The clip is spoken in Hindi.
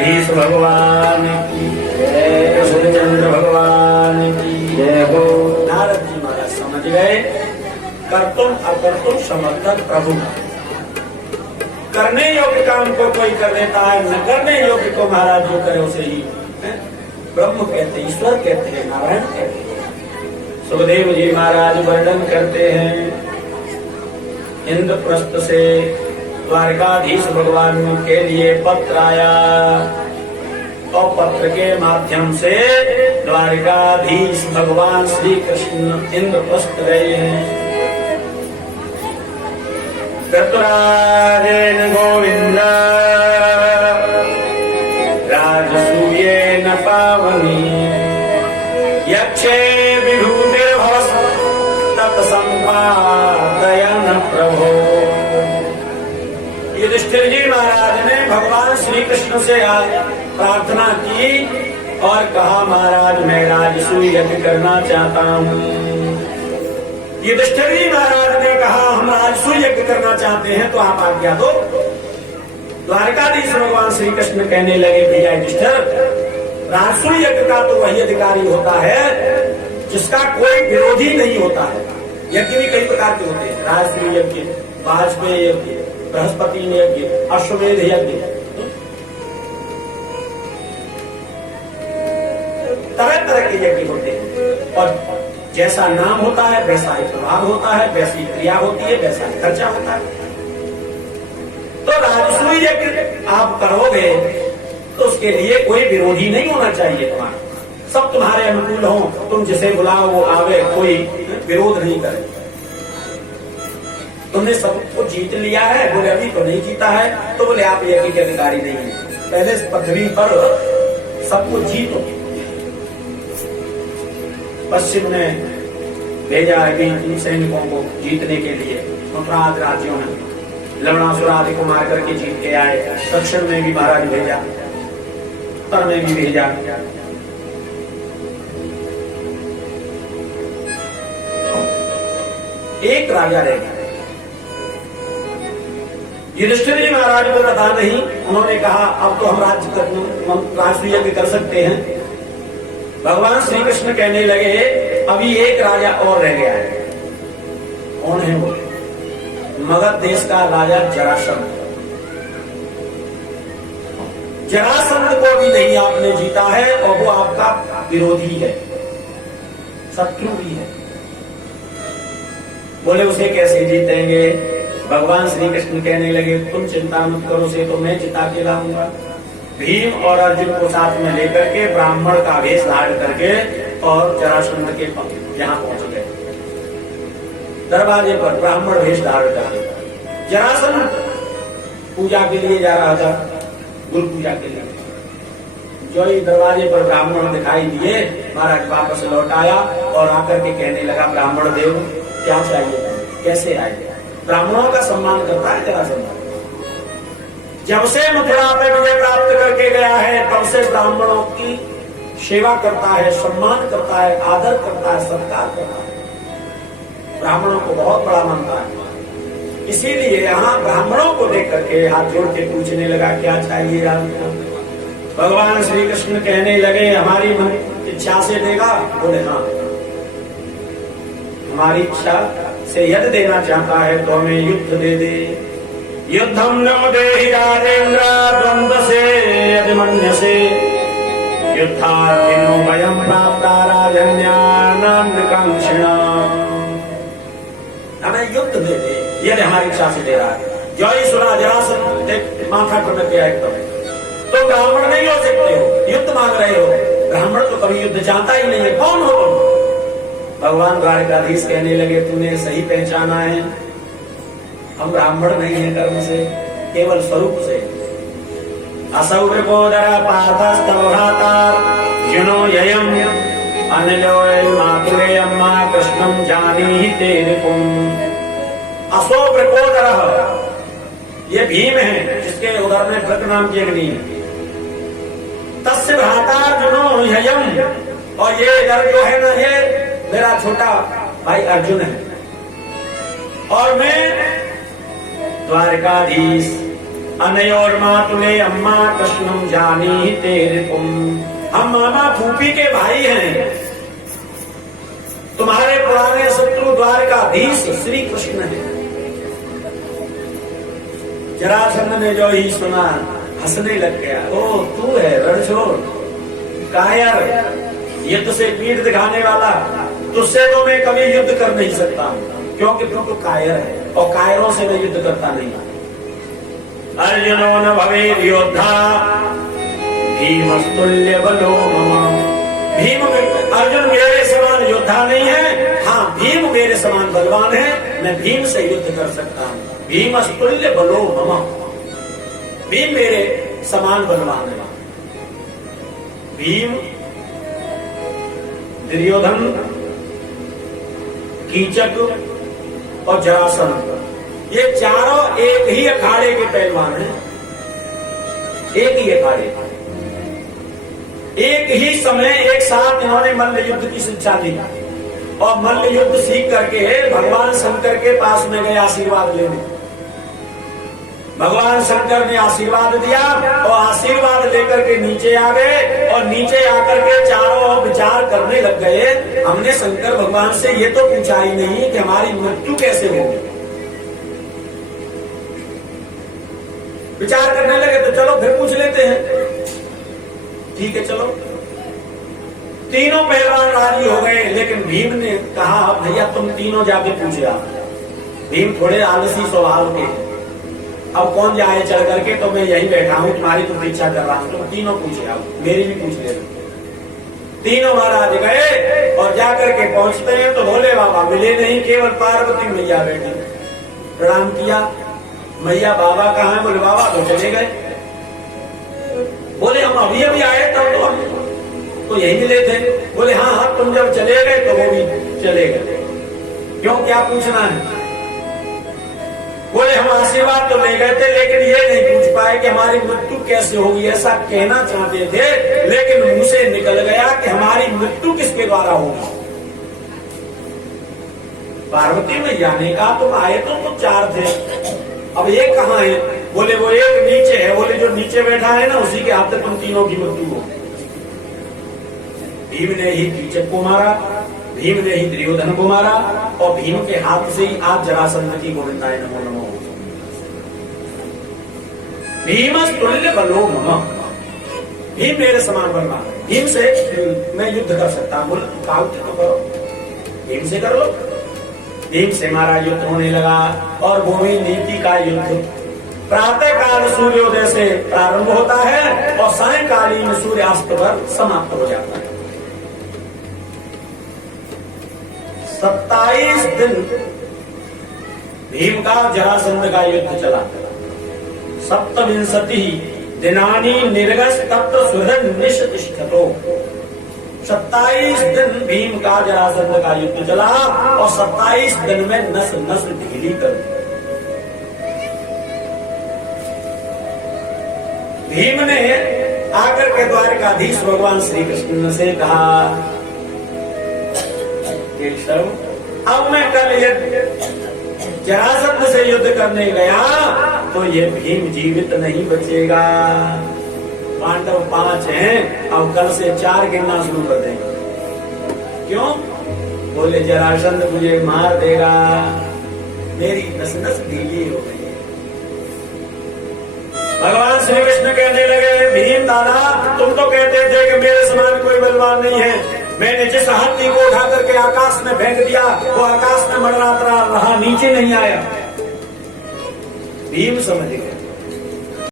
द्वारकाधीश भगवान की जय, कृष्णचंद्र भगवान की जय हो। नारद जी महाराज समझ गए कर्तुम अकर्तुम समर्थक प्रभु। करने योग्य काम को कोई कर देता है, न करने योग्य को महाराज जो करे उसे ही ब्रह्म कहते, ईश्वर कहते हैं, नारायण कहते हैं। सुखदेव जी महाराज वर्णन करते हैं इंद्रप्रस्थ से द्वारकाधीश भगवान के लिए पत्र आया और पत्र के माध्यम से द्वारकाधीश भगवान श्री कृष्ण इंद्रप्रस्थ गए हैं। ऋतुराजेन गोविंद राजसूयेन पावनी यक्षे विभूतिर्भवस् तत्संपादयन् प्रभो। युधिष्ठिर जी महाराज ने भगवान श्री कृष्ण से प्रार्थना की और कहा महाराज मैं राजसूय यज्ञ करना चाहता हूँ। युधिष्ठिर जी महाराज ने कहा हम राजसूय यज्ञ करना चाहते हैं तो आप आज्ञा दो। द्वारकाधीश भगवान श्री कृष्ण कहने लगे भैया युधिष्ठिर राजसूय यज्ञ का तो वही अधिकारी होता है जिसका कोई विरोधी नहीं होता है। यज्ञ भी कई प्रकार के होते हैं, राजसूय यज्ञ, वाजपेयी यज्ञ, बृहस्पति यज्ञ, अश्वमेध यज्ञ, तरह तरह के यज्ञ होते हैं और जैसा नाम होता है वैसा ही प्रभाव होता है, वैसी क्रिया होती है, वैसा ही खर्चा होता है। तो राजसूय यज्ञ आप करोगे तो उसके लिए कोई विरोधी नहीं होना चाहिए तुम्हारा, सब तुम्हारे अनुकूल हो, तुम जिसे बुलाओ वो आवे, कोई विरोध नहीं करे। तुमने सबको जीत लिया है, बोले अभी तो नहीं जीता है, तो बोले आप यज्ञ के अधिकारी नहीं है, पहले इस पृथ्वी पर सबको जीतो। पश्चिम ने भेजा है सैनिकों को जीतने के लिए, मथुरा राज्यों ने लवणासुर आदि को मार करके जीत के आए। दक्षिण में भी महाराज भेजा, उत्तर में भी भेजा। एक राजा रह गया। युधिष्ठिर जी महाराज को पता नहीं, उन्होंने कहा अब तो हम राजसूय यज्ञ कर सकते हैं। भगवान श्री कृष्ण कहने लगे अभी एक राजा और रह गया है। कौन है वो? मगध देश का राजा जरासंध। जरासंध को भी नहीं आपने जीता है और वो आपका विरोधी है, शत्रु भी है। बोले उसे कैसे जीतेंगे? भगवान श्री कृष्ण कहने लगे तुम चिंता मत करो, उसे तो मैं जिता के लाऊंगा। भीम और अर्जुन को साथ में लेकर के ब्राह्मण का वेश धारण करके और जरासंध के यहाँ पहुंच गए। दरवाजे पर ब्राह्मण वेश धारण करके जरासंध पूजा के लिए जा रहा था, गुरु पूजा के लिए। जो ही दरवाजे पर ब्राह्मण दिखाई दिए, महाराज वापस लौट आया और आकर के कहने लगा ब्राह्मण देव क्या चाहिए, कैसे आए? ब्राह्मणों का सम्मान करता है जरासंध। जब से मथुरा में विजय प्राप्त करके गया है तब से ब्राह्मणों की सेवा करता है, सम्मान करता है, आदर करता है, सत्कार करता है, ब्राह्मणों को बहुत बड़ा मानता है। इसीलिए यहाँ ब्राह्मणों को देख करके हाथ जोड़ के पूछने लगा क्या चाहिए राम को? भगवान श्री कृष्ण कहने लगे हमारी मन इच्छा से देगा? बोले हाँ, हमारी इच्छा से यदि देना चाहता है तो हमें युद्ध दे दे। युद्धम नो देहि राजेन्द्र द्वंद्व से यदि मन्यसे युद्धार्थिनो वयं प्राप्ता राजन्यानान्नकांक्षिणा। हमें युद्ध दे दे यदि हमारी इच्छा से दे रहा है। जो ही सुना जरासंध माथा टुनक गया एकदम। तो ब्राह्मण नहीं हो सकते हो, युद्ध मांग रहे हो। ब्राह्मण तो कभी युद्ध चाहता ही नहीं है, कौन हो तुम? भगवान द्वारकाधीश कहने लगे तूने सही पहचाना है, हम ब्राह्मण नहीं है कर्म से, केवल स्वरूप से। असौ वृकोदर पार्थस्तवहातार युनो ययम अनिलोय मातुरेयम मा कृष्णम जानीहि तेरिपुम। असौ वृकोदर ये भीम है जिसके उदर में वृक नाम की अग्नि है। तस्य भ्राता जुनो ययम, और ये इधर जो है ना ये मेरा छोटा भाई अर्जुन है। और मैं द्वारकाधीश अनयोर मातुले अम्मा कृष्णम जानी तेरे तुम। हम मामा फूफी के भाई हैं, तुम्हारे पुराने शत्रु द्वारकाधीश श्री कृष्ण है। जरासंध ने जो ही सुना हंसने लग गया। ओ तू है रणछोड़, कायर, युद्ध से पीठ दिखाने वाला, तुझसे तो मैं कभी युद्ध कर नहीं सकता क्योंकि तू तो कायर है और कायरों से मैं युद्ध करता नहीं। अर्जुनो न भवे योद्धा भीमस्तुल्य बलो मम। भीम, अर्जुन मेरे समान योद्धा नहीं है, हाँ भीम मेरे समान बलवान है, मैं भीम से युद्ध कर सकता हूँ। भीमस्तुल्य बलो मम, भीम मेरे समान बलवान है। भीम, दुर्योधन, कीचक और जरासंध, ये चारों एक ही अखाड़े के पहलवान हैं। एक ही अखाड़े, एक ही समय एक साथ इन्होंने मल्ल युद्ध की शिक्षा दी और मल्ल युद्ध सीख करके भगवान शंकर के पास में गए आशीर्वाद लेने। भगवान शंकर ने आशीर्वाद दिया और आशीर्वाद लेकर के नीचे आ गए और नीचे आकर के चारों विचार करने लग गए। हमने शंकर भगवान से ये तो पूछा ही नहीं कि हमारी मृत्यु कैसे होगी। विचार करने लगे तो चलो फिर पूछ लेते हैं। ठीक है चलो, तीनों पहलवान राजी हो गए, लेकिन भीम ने कहा भैया तुम तीनों जाके पूछे आओ। भीम थोड़े आलसी स्वभाव के, अब कौन जाए चल करके, तो मैं यही बैठा हूं, तुम्हारी प्रतीक्षा कर रहा हूं, तुम तीनों पूछे आओ, मेरी भी पूछ ले। तीनों महाराज गए और जाकर के पहुंचते हैं तो भोले बाबा मिले नहीं, केवल पार्वती मैया बैठी। प्रणाम किया, मैया बाबा कहाँ है? बोले बाबा तो चले गए। बोले हम अभी अभी आए तब तो यही मिले थे। बोले हाँ हाँ तुम जब चले गए तो वो भी चले गए। क्यों, क्या पूछना है? बोले हम आशीर्वाद तो ले गए थे लेकिन ये नहीं पूछ पाए कि हमारी मृत्यु कैसे होगी। ऐसा कहना चाहते थे लेकिन मुंह से निकल गया कि हमारी मृत्यु किसके द्वारा होगी। पार्वती मैया ने कहा तुम आए तो चार थे, अब एक कहाँ है? बोले वो एक नीचे है। बोले जो नीचे बैठा है ना उसी के हाथ से तुम तीनों की मृत्यु हो। भीम ने ही कीचक को मारा, भीम ने ही दुर्योधन को मारा और भीम के हाथ से ही आज जरासंध की गोविंदाय नमो नमो। भीमस्तुल्य बलो मम, भीम मेरे समान बलवान, भीम से मैं युद्ध कर सकता हूं। बोले तू काउट तो करो, भीम से कर लो। भीम से हमारा युद्ध होने लगा और भूमि नीति का युद्ध प्रातः काल सूर्योदय से प्रारंभ होता है और सायंकालीन सूर्यास्त पर समाप्त हो जाता है। 27 दिन भीम का जरासंध का युद्ध चला। 27 दिनानि निर्गस तत्र सुहृद निष्ठितो। 27 दिन भीम का जरासंध का युद्ध चला और 27 दिन में नस नस ढीली कर दी। भीम ने आकर के द्वारकाधीश भगवान श्री कृष्ण से कहा केशव, अब मैं कल जरासंध से युद्ध करने गया तो ये भीम जीवित नहीं बचेगा। पांडव 5 हैं, अब कल से 4 गिनना शुरू कर देंगे। क्यों? बोले जरासंध मुझे मार देगा, मेरी नस नस ढीली हो गई। भगवान श्री कृष्ण कहने लगे भीम दादा तुम तो कहते थे कि मेरे समान कोई बलवान नहीं है। मैंने जिस हाथी को उठा करके आकाश में फेंक दिया वो आकाश में मंडराता रहा, नीचे नहीं आया। भीम समझ गए